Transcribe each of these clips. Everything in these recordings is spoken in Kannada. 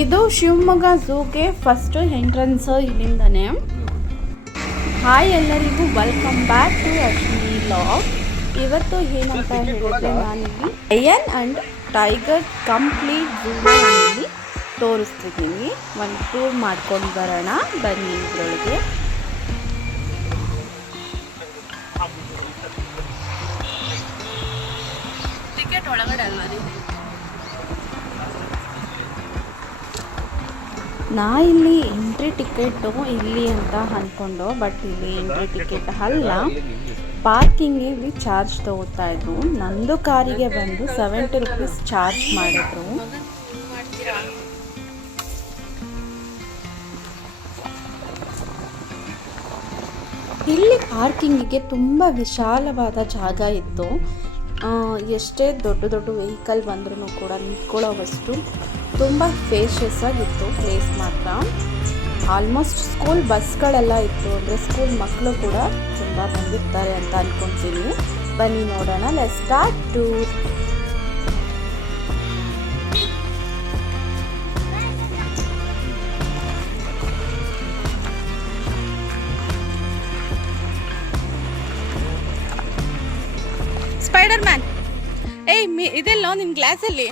ಇದು ಶಿವಮೊಗ್ಗ ಝೂಗೆ ಫಸ್ಟ್ ಎಂಟ್ರೆನ್ಸ್ ಇಲ್ಲಿಂದನೇ. ಹಾಯ್ ಎಲ್ಲರಿಗೂ, welcome back to Ashwini vlog. ಇವತ್ತು ಏನಂತ ಹೇಳಿದ್ರೆ ನಾನಿಲ್ಲಿ ಲಯನ್ ಆ್ಯಂಡ್ ಟೈಗರ್ ಕಂಪ್ಲೀಟ್ ಝೂನ ಇಲ್ಲಿ ತೋರಿಸ್ತಿದ್ದೀನಿ. ಒಂದು ಟೂರ್ ಮಾಡ್ಕೊಂಡು ಬರೋಣ ಬನ್ನಿ ಇದರೊಳಗೆ. ಟಿಕೆಟ್ ಒಳಗಡೆ ಅಲ್ವಾ ನೀವು? ನಾ ಇಲ್ಲಿ ಎಂಟ್ರಿ ಟಿಕೆಟು ಇಲ್ಲಿ ಅಂತ ಅಂದ್ಕೊಂಡು, ಬಟ್ ಇಲ್ಲಿ ಎಂಟ್ರಿ ಟಿಕೆಟ್ ಅಲ್ಲ, ಪಾರ್ಕಿಂಗ್ ಇಲ್ಲಿ ಚಾರ್ಜ್ ತಗೋತಾ ಇದ್ರು. ನಂದು ಕಾರಿಗೆ ಬಂದು 70 ರೂಪೀಸ್ ಚಾರ್ಜ್ ಮಾಡಿದ್ರು. ಇಲ್ಲಿ ಪಾರ್ಕಿಂಗಿಗೆ ತುಂಬ ವಿಶಾಲವಾದ ಜಾಗ ಇತ್ತು. ಎಷ್ಟೇ ದೊಡ್ಡ ದೊಡ್ಡ ವೆಹಿಕಲ್ ಬಂದ್ರೂ ಕೂಡ ನಿಂತ್ಕೊಳ್ಳೋವಷ್ಟು ತುಂಬ ಸ್ಪೇಷಿಯಸ್ ಆಗಿತ್ತು ಪ್ಲೇಸ್ ಮಾತ್ರ. ಆಲ್ಮೋಸ್ಟ್ ಸ್ಕೂಲ್ ಬಸ್ಗಳೆಲ್ಲ ಇತ್ತು, ಅಂದರೆ ಸ್ಕೂಲ್ ಮಕ್ಕಳು ಕೂಡ ತುಂಬ ಬಂದಿರ್ತಾರೆ ಅಂತ ಅಂದ್ಕೊತೀನಿ. ಬನ್ನಿ ನೋಡೋಣ. Let's start tour. Spider man ಇದೆಲ್ಲ ನಿಮ್ಮ ಗ್ಲಾಸಲ್ಲಿ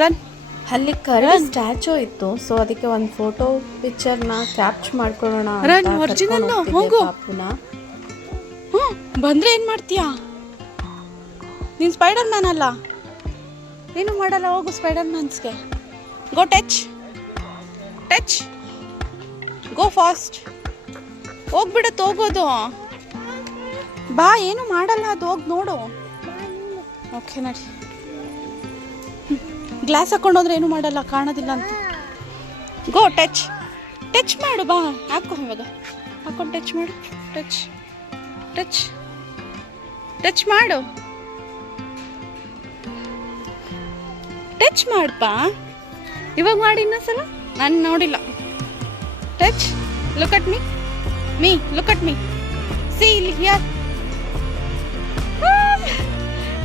ರನ್. ಅಲ್ಲಿ ಕರಿ ಸ್ಟ್ಯಾಚು ಇತ್ತು, ಸೊ ಅದಕ್ಕೆ ಒಂದು ಫೋಟೋ ಪಿಕ್ಚರ್ನ ಕ್ಯಾಪ್ಚರ್ ಮಾಡ್ಕೊಳ್ಳೋಣ. ಬಂದ್ರೆ ಏನ್ ಮಾಡ್ತೀಯಾ ನೀನು? ಸ್ಪೈಡರ್ ಮ್ಯಾನ್ ಅಲ್ಲ, ಏನು ಮಾಡಲ್ಲ. ಹೋಗು ಸ್ಪೈಡರ್ ಮ್ಯಾನ್ಸ್ಗೆ. ಗೋ ಟಚ್ ಟಚ್, ಗೋ ಫಾಸ್ಟ್. ಹೋಗ್ಬಿಡತ್ತೆ, ಹೋಗೋದು. ಬಾ, ಏನು ಮಾಡಲ್ಲ ಅದು, ಹೋಗಿ ನೋಡು. ಓಕೆ ನಡಿ. ಗ್ಲಾಸ್ ಹಾಕೊಂಡೋದ್ರೆ ಏನು ಮಾಡಲ್ಲ, ಕಾಣೋದಿಲ್ಲ ಅಂತ. ಗೋ ಟಚ್ ಟಚ್ ಮಾಡು, ಬಾ ಹಾಕೋ. ಇವಾಗ ಹಾಕೊಂಡು ಟಚ್ ಮಾಡು. ಟಚ್ ಟಚ್ ಟಚ್ ಮಾಡು. ಟಚ್ ಮಾಡಪ್ಪ. ಇವಾಗ ಮಾಡಿ ಇನ್ನೊಂದ್ಸಲ. ನಾನು ನೋಡಿಲ್ಲ. Touch. Look at me look at me. C ಇಲ್ಲಿ ಹಿಯರ್.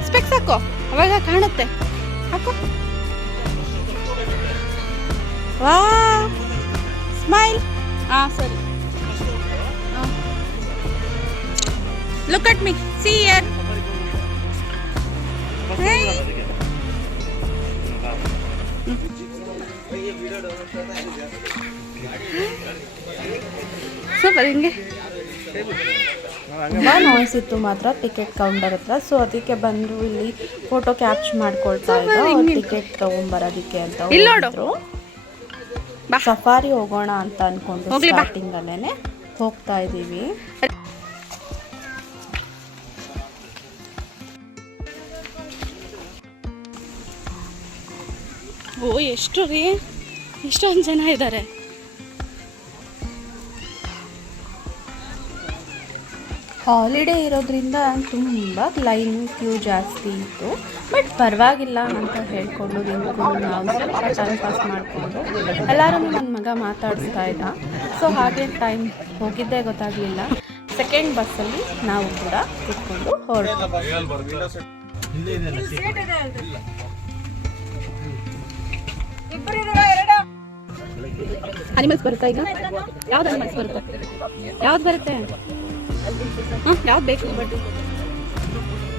ಸ್ಪೆಕ್ಸ್ ಹಾಕೋ, ಅವಾಗ ಕಾಣುತ್ತೆ. ಹಾಕೋ. ವಾ, ಸ್ಮೈಲ್. ಸರಿ. Look at me. See here. Super. ಹಿಂಗೆ ತುಂಬ ನಾಯ್ಸ್ ಇತ್ತು ಮಾತ್ರ ಟಿಕೆಟ್ ಕೌಂಟರ್ ಹತ್ರ. ಸೊ ಅದಕ್ಕೆ ಬಂದು ಇಲ್ಲಿ ಫೋಟೋ ಕ್ಯಾಪ್ಚರ್ ಮಾಡ್ಕೊಳ್ತಾ ಇದ್ರು. ಟಿಕೆಟ್ ತಗೊಂಬರೋದಕ್ಕೆ ಅಂತ ಹೇಳಿದ್ರು. ಸಫಾರಿ ಹೋಗೋಣ ಅಂತ ಅನ್ಕೊಂಡು ಸ್ಟಾರ್ಟಿಂಗ್ ಅಲ್ಲೇನೆ ಹೋಗ್ತಾ ಇದ್ದೀವಿ. ಓ, ಎಷ್ಟು ರೀ, ಇಷ್ಟೊಂದು ಜನ ಇದ್ದಾರೆ. ಹಾಲಿಡೇ ಇರೋದ್ರಿಂದ ತುಂಬ ಲೈನ್ ಕ್ಯೂ ಜಾಸ್ತಿ ಇತ್ತು. ಬಟ್ ಪರವಾಗಿಲ್ಲ ಅಂತ ಹೇಳ್ಕೊಂಡು ನಿಂತ್ಕೊಂಡು ನಾವು ಸ್ವಲ್ಪ ಟೈಮ್ ಪಾಸ್ ಮಾಡಿಕೊಂಡು ಎಲ್ಲರೂ ನನ್ನ ಮಗ ಮಾತಾಡಿಸ್ತಾ ಇದ್ದ. ಸೊ ಹಾಗೆ ಟೈಮ್ ಹೋಗಿದ್ದೇ ಗೊತ್ತಾಗಲಿಲ್ಲ. ಸೆಕೆಂಡ್ ಬಸ್ಸಲ್ಲಿ ನಾವು ಕೂಡ ಕೂತ್ಕೊಂಡು ಹೊರಡ್ತೀವಿ. ಅನಿಮಲ್ಸ್ ಬರುತ್ತಾ ಈಗ? ಯಾವ್ದು ಅನಿಮಲ್ಸ್ ಬರುತ್ತೆ? ಯಾವ್ದು ಬರುತ್ತೆ? ಯಾವ್ದು ಬೇಕು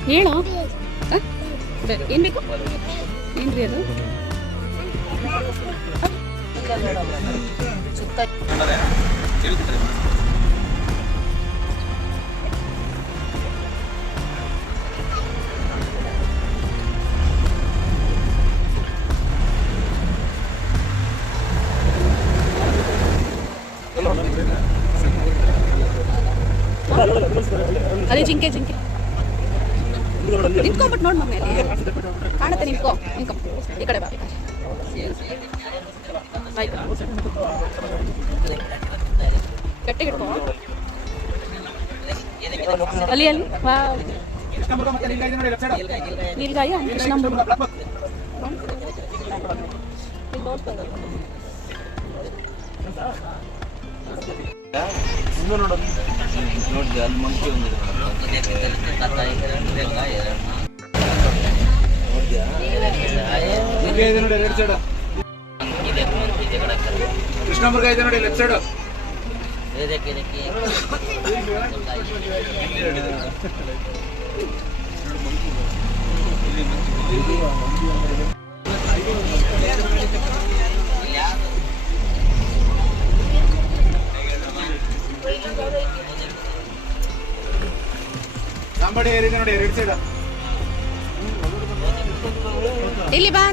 ಹೇಳೋ. ಏನು ಬೇಕು? ಏನ್ರಿ ಅದು? ಅದೇ ಜಿಂಕೆ ನಿಂತ್ಕೊಂಡ್ಬಿಟ್ಟು ನೋಡ್ ಮಮ್ಮಿ, ಅಲ್ಲಿ ಕಾಣುತ್ತೆ. ನಿಂತ್ಕೋ ಈ ಕಡೆ ಬಾ. ಗಟ್ಟಿಗಿಟ್ಕೋ ಅಲ್ಲಿ ವಾ. ನೀಲ್ಗಾಯಿ ಕೃಷ್ಣ ನೋಡಿದೆ ಅಲ್ಲಿ ಮಂಕಿ ಒಂದಿದೆ ನೋಡಿ ಲೆಫ್ಟ್ ಸೈಡ್ ಕೃಷ್ಣಮೃಗ ಇದೆ ನೋಡಿ ಲೆಫ್ಟ್ ಸೈಡ್ ಸಾಂಬಾಡಿ ಏರಿದೆ ನೋಡಿ ರೆಡ್ ಸೈಡ್ ಇಲ್ಲಿ ಬಾ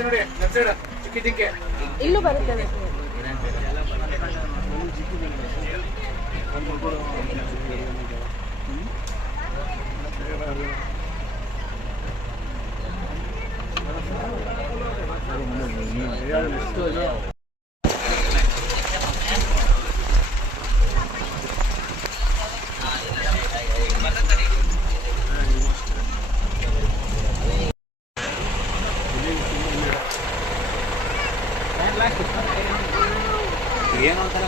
ನೋಡಿ ಲೆಫ್ಟ್ ಸೈಡ್ ಚಿಕ್ಕಿ ಚಿಕ್ಕಿ ಇಲ್ಲೂ ಬರುತ್ತದೆ. ಏನು ಅಂತಾನೆ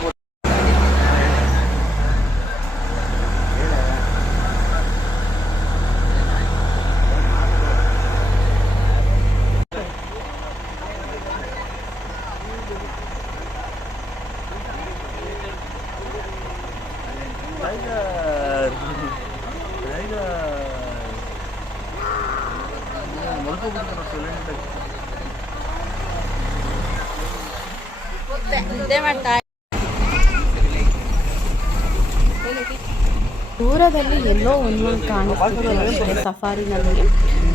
ದೂರದಲ್ಲಿ ಎಲ್ಲೋ ಒಂದು ಕಾಣಿಸ್ತಿದೆ ಸಫಾರಿನಲ್ಲಿ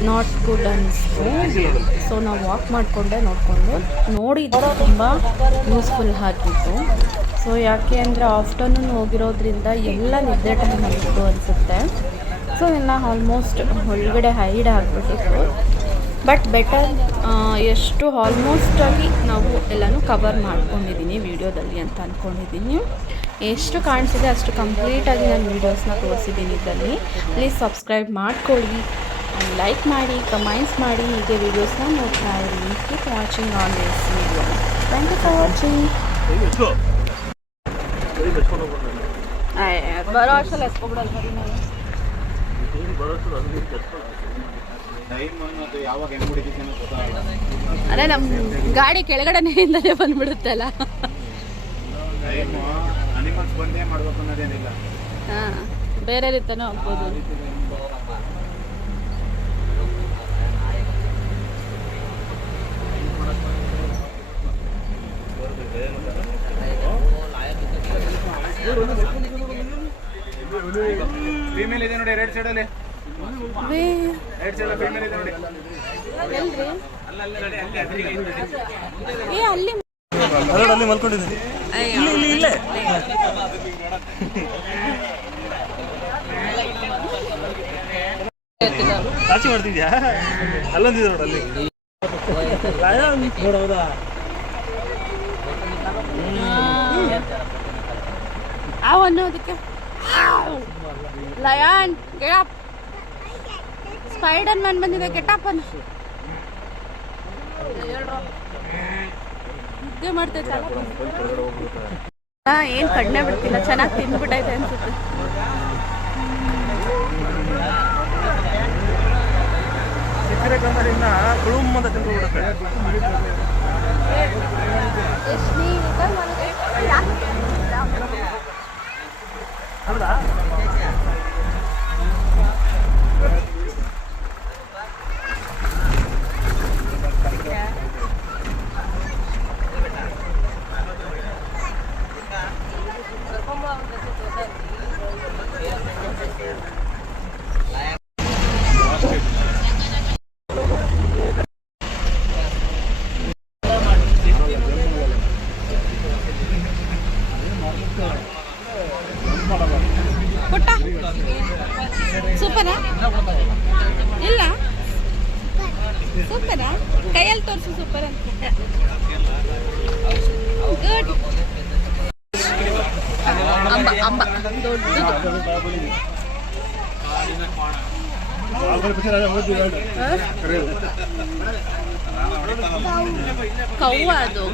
ನಾಟ್ ಗುಡ್ ಅನಿಸ್ತು. ಸೊ ನಾವು ವಾಕ್ ಮಾಡಿಕೊಂಡೆ ನೋಡಿಕೊಂಡು ನೋಡಿದ್ದು ತುಂಬ ಯೂಸ್ಫುಲ್ ಆಗಿತ್ತು. ಸೊ ಯಾಕೆ ಅಂದರೆ ಆಫ್ಟರ್ನೂನ್ ಹೋಗಿರೋದ್ರಿಂದ ಎಲ್ಲ ನಿದ್ದೆ ಟೈಮ್ ಆಗಿತ್ತು ಅನಿಸುತ್ತೆ. ಸೊ ಎಲ್ಲ ಆಲ್ಮೋಸ್ಟ್ ಒಳಗಡೆ ಹೈಡ್ ಆಗಿಬಿಟ್ಟಿತ್ತು. ಬಟ್ ಬೆಟರ್ ಎಷ್ಟು ಆಲ್ಮೋಸ್ಟಾಗಿ ನಾವು ಎಲ್ಲನೂ ಕವರ್ ಮಾಡ್ಕೊಂಡಿದ್ದೀನಿ ವೀಡಿಯೋದಲ್ಲಿ ಅಂತ ಅಂದ್ಕೊಂಡಿದ್ದೀನಿ. ಎಷ್ಟು ಕಾಣಿಸಿದೆ ಅಷ್ಟು ಕಂಪ್ಲೀಟಾಗಿ ನಾನು ವೀಡಿಯೋಸ್ನ ತೋರಿಸಿದ್ದೀನಿ ಇದರಲ್ಲಿ. ಪ್ಲೀಸ್ ಸಬ್ಸ್ಕ್ರೈಬ್ ಮಾಡ್ಕೊಳ್ಳಿ, ಲೈಕ್ ಮಾಡಿ, ಕಮೆಂಟ್ಸ್ ಮಾಡಿ, ಹೀಗೆ ವೀಡಿಯೋಸ್ನ ನೋಡ್ತಾ ಇರಿ. Keep watching on this video. Thank you for watching. ಬರೋ ಅಷ್ಟಲ್ಲಿ ಎಸ್ಕೊಬಿಡಲ್ಲ ಬರೀ ನಾವು. ಅದೇ ನಮ್ಮ ಗಾಡಿ ಕೆಳಗಡೆನೇ ಇಂದಲೇ ಬಂದ್ಬಿಡುತ್ತೆ ಅಲ್ಲ. ಹಾಂ, ಬೇರೆ ರೀತಿನೂ ಆಗ್ಬೋದು. ಫೀಮೇಲ್ ಇದೆ ನೋಡಿ ರೈಟ್ ಸೈಡ್ ಅಲ್ಲಿ. ರೈಟ್ ಸೈಡ್ ಫೀಮೇಲ್ ಇದೆ ನೋಡಿ. ಅಲ್ಲಿ ಅಲ್ಲಿ ಮಲ್ಕೊಂಡಿದ್ದೀನಿ. ಇಲ್ಲೇ ಸಾಚಿ ಮಾಡ್ತಿದ್ಯಾ? ಅಲ್ಲೊಂದಿದೆ ನೋಡು ಅಲ್ಲಿ. ನೋಡೋದಾ? ಅನ್ನೋದಕ್ಕೆ ಲಯನ್ ಗೆಟಪ್ ಸ್ಪೈಡರ್ ಮ್ಯಾನ್ ಬಂದಿದೆ. ಗೆಟಪ್ ಅನ್ನು ನಿದ್ದೆ ಮಾಡ್ತೈತೆ. ಏನು ಕಣ್ಣೇ ಬಿಡ್ತಿಲ್ಲ, ಚೆನ್ನಾಗಿ ತಿಂದ್ಬಿಟ್ಟೈತೆ ಅನ್ಸುತ್ತೆ. ಸಿಕ್ಕರೆ ಕನ್ನಡಿಂದ ಕುಳುಮ್ ಅಂತ ತಿಂದ್ಬಿಡುತ್ತೆ. ಹೌದಾ? ಪುಟ್ಟ ಸೂಪರಾ? ಇಲ್ಲ ಸೂಪರಾ? ಕೈಯಲ್ಲಿ ತೋರಿಸು ಸೂಪರ್ ಅಂತ. ಗುಡ್. ಅಂಬ ಅಂಬ ದೊಡ್ಡದು. ಕವ್ವ ಅದು.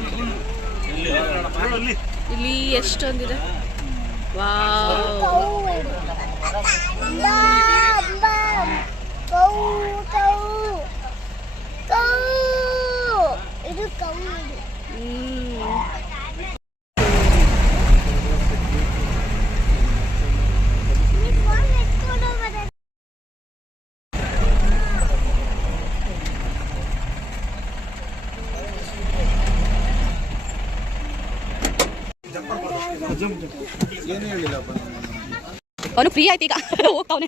ಇಲ್ಲಿ ಎಷ್ಟೊಂದಿದೆ. ವಾವ್. ಏನು ಹೇಳಿಲ್ಲ ಅವನು ಫ್ರೀ ಆಯ್ತು ಈಗ ಹೋಗ್ತಾವನೆ.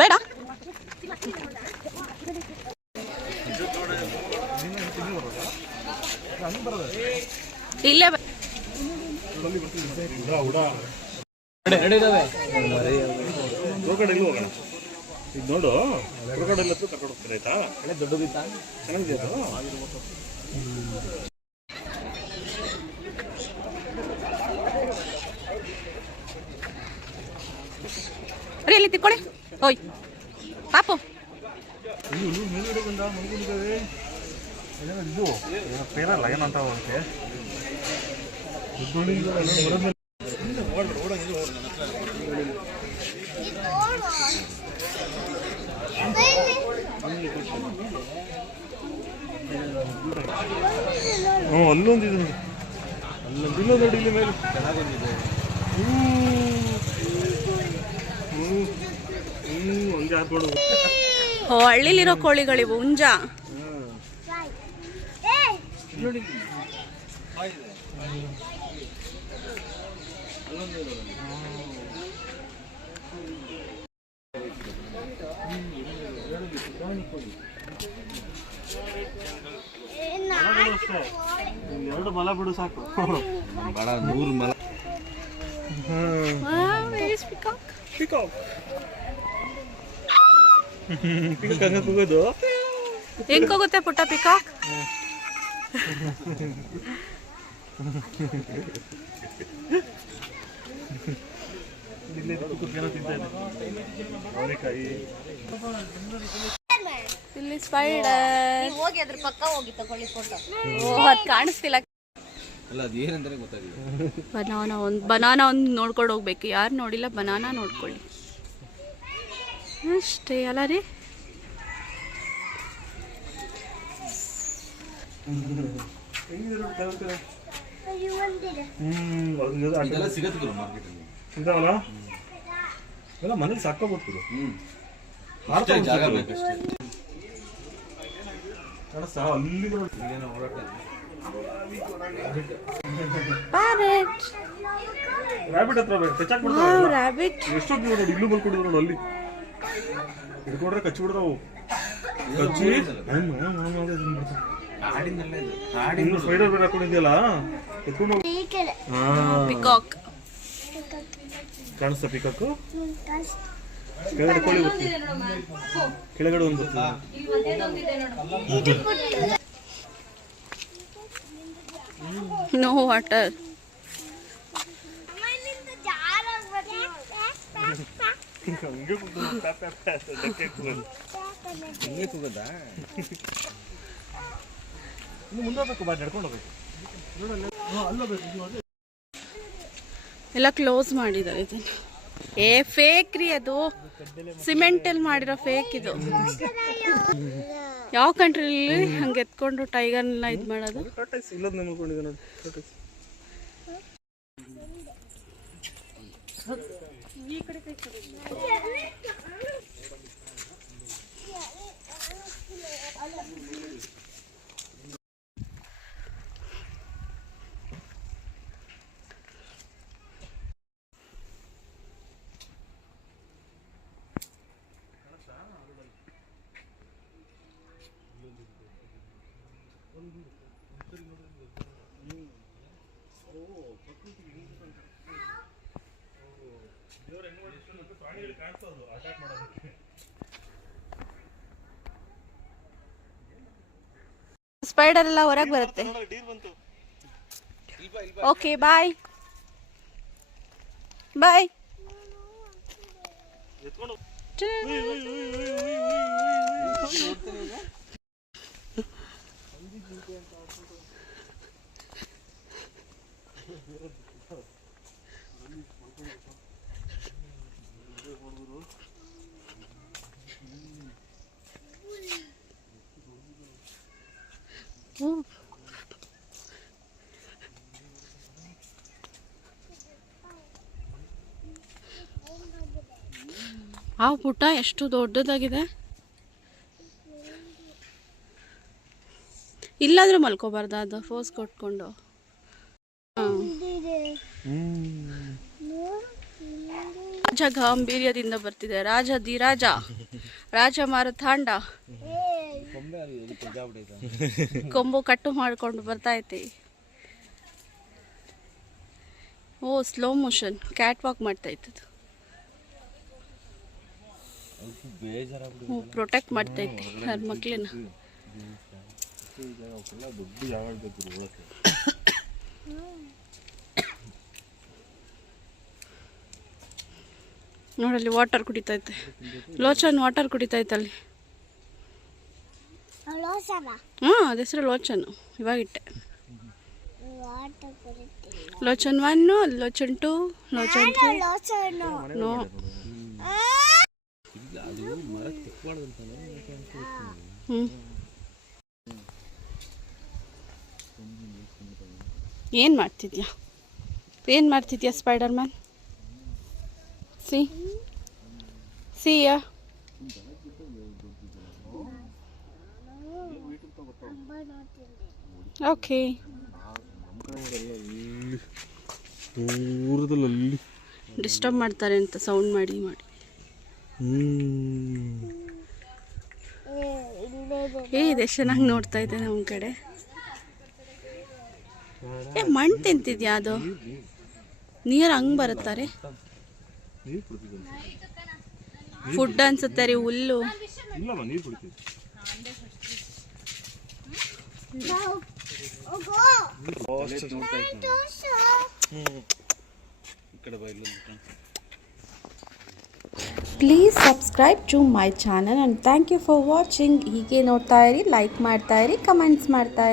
ಬೇಡ ಇಲ್ಲೇ ಹೋಗೋಣ. ಈಗ ನೋಡು ಹೊರಗಡೆ ಕರ್ಕೊಂಡು ಹೋಗ್ತಾರೆ ಆಯ್ತಾ. ದೊಡ್ಡದಿತ್ತಾ ಚೆನ್ನಾಗಿದೆ ಅದು. ಅರೆ ಇಲ್ಲಿ ತಿಳ್ಕೊಳ್ಳಿ. ಓಯ್ ಪಾಪು ಮೇಲ್ಗಡೆ ಬಂದ ಮಲ್ಕೊಂಡಿದ್ದಾವೆ. ಇದು ಪೇರಲ್ಲ ಏನಂತ ಹೋಗುತ್ತೆ. ಅಲ್ಲೊಂದಿದೆ ನೋಡಿ, ಅಲ್ಲೊಂದಿಲ್ಲ ನೋಡಿ ಇಲ್ಲಿ ಮೇಲೆ. ಹಂಗೆ ಹಾಕ್ಬಿಡು. ಓ ಹಳ್ಳಿಲಿರೋ ಕೋಳಿಗಳಿವು ಹುಂಜ. ನೋಡಿ ಎರಡು ಮಲ ಬಿಡು ಸಾಕು. ಬೇಡ 100 ಮಲ. ಪಿಕಾಕ್ ಹಂಗೆ ಕೂಗೋದು. ಹೆಂಗ್ ಹೋಗುತ್ತೆ ಪುಟ್ಟ ಪಿಕಾಕ್? ಇಲ್ಲಿ ಸ್ಪೈಡರ್. ಹೋಗಿ ಅದ್ರ ಪಕ್ಕ ಹೋಗಿ ತಗೊಳ್ಳಿ ಫೋಟೋ. ಓ ಅದು ಕಾಣಿಸ್ತಿಲ್ಲ. ಅಲ್ಲ ಅದು ಏನಂದ್ರೆ ಗೊತ್ತಾಗಿಲ್ಲ. ಬನಾನಾ ಒಂದು ನೋಡ್ಕೊಂಡು ಹೋಗ್ಬೇಕು. ಯಾರು ನೋಡಿಲ್ಲ ಬನಾನಾ ನೋಡ್ಕೊಳ್ಳಿ ಅಷ್ಟೇ ಅಲ್ಲ ರೀ. ಸಿಗ್ತಾವಲ್ಲ ಎಲ್ಲ ಮನೇಲಿ ಸಾಕೋಗ್ಬಿಡ್ತದೆ. ಜಾಗ ಬೇಕಷ್ಟೇ. ಅಲ್ಲಿ ರ್ಯಾಬಿಟ್ ಹತ್ರ ರ್ಯಾಬಿಟ್ ಎಷ್ಟೊತ್ತು ನೋಡಿ ಇಲ್ಲೂ ಬಂದ್ಕೊಂಡಿದ್ರು ನೋಡಿ. ಅಲ್ಲಿ ಹಿಡ್ಕೊಂಡ್ರೆ ಕಚ್ಚಿ ಬಿಡ್ತಾವು. ಕಚ್ಚಿ ಸ್ಪೈಡರ್ ಬೇರೆ ಹಾಕೊಂಡಿದ್ಯಲ್ಲ ಎತ್ಕೊಂಡು ಪಿಕಾಕ್ ಕಾಣಿಸ್ತಾ. ಪಿಕಾಕು ಕೆಳಗಡೆ ಕೋಳಿ ಬರ್ತೀವಿ, ಕೆಳಗಡೆ ಒಂದು ನೋ ವಾಟರ್. ಮುಂದೋಗ್ಬೇಕು, ಬಾ ನಡ್ಕೊಂಡು ಹೋಗ್ಬೇಕು. ಎಲ್ಲ ಕ್ಲೋಸ್ ಮಾಡಿದ್ದಾರೆ ಇದನ್ನು. ಫೇಕ್ ರೀ ಅದು. ಸಿಮೆಂಟಲ್ಲಿ ಮಾಡಿರೋ ಫೇಕ್ ಇದು. ಯಾವ ಕಂಟ್ರಿಲಿ ಹಂಗೆ ಎತ್ಕೊಂಡು ಟೈಗರ್ನೆಲ್ಲ ಇದು ಮಾಡೋದು? ಇಲ್ಲದ ನೋಡ್ಕೊಂಡಿದ್ದೆ ನೋಡಿ. ಈ ಕಡೆ ಸ್ಪೈಡರ್ ಎಲ್ಲ ಹೊರಗೆ ಬರುತ್ತೆ. ಡೀರ್ ಬಂತು. ಓಕೆ ಬಾಯ್ ಬಾಯ್. ಎತ್ಕೊಂಡು ಆ ಪುಟ್ಟ ಎಷ್ಟು ದೊಡ್ಡದಾಗಿದೆ. ಇಲ್ಲಾದ್ರೂ ಮಲ್ಕೋಬಾರ್ದ ಅದು ಫೋರ್ಸ್ ಕೊಟ್ಕೊಂಡು. ರಾಜ ಗಾಂಭೀರ್ಯದಿಂದ ಬರ್ತಿದೆ. ರಾಜ ರಾಜ ಮಾರತಾಂಡ ಕೊಂಬು ಕಟ್ಟು ಮಾಡ್ಕೊಂಡು ಬರ್ತಾ ಐತಿ. ಓ ಸ್ಲೋ ಮೋಷನ್ ಕ್ಯಾಟ್ ವಾಕ್ ಮಾಡ್ತಾ ಇತ್ತು. ಪ್ರೊಟೆಕ್ಟ್ ಮಾಡ್ತೈತಿ ಅವ್ರ ಮಕ್ಳನ್ನ. ನೋಡಲ್ಲಿ ವಾಟರ್ ಕುಡಿತೈತೆ. ಲೋಚನ್ ವಾಟರ್ ಕುಡಿತೈತಲ್ಲಿ. ಹಾಂ ಅದ ಹೆಸರು ಲೋಚನ್. ಇವಾಗಿಟ್ಟೆ. ಲೋಚನ್ 1, ಲೋಚನ್ 2, ಲೋಚನ್ 3. ನೋ ಏನು ಮಾಡ್ತಿದ್ಯಾ ಸ್ಪೈಡರ್ ಮ್ಯಾನ್? ಸಿಯಾ ಓಕೆ. ಡಿಸ್ಟರ್ಬ್ ಮಾಡ್ತಾರೆ ಅಂತ ಸೌಂಡ್ ಮಾಡಿ. ಇದೆ ಚೆನ್ನಾಗಿ ನೋಡ್ತಾ ಇದೆ ನಮ್ಮ ಕಡೆ. ಮಣ್ಣು ತಿಂತಿದ್ಯಾ? ಅದು ನೀರು ಹಂಗೆ ಬರುತ್ತಾರೆ. ಫುಡ್ ಅನ್ಸುತ್ತೆ ರೀ, ಹುಲ್ಲು. Please subscribe to my channel and thank you for watching. ಹೀಗೆ ನೋಡ್ತಾ ಇರಿ, ಲೈಕ್ ಮಾಡ್ತಾ ಇರಿ, ಕಮೆಂಟ್ಸ್ ಮಾಡ್ತಾ ಇರಿ.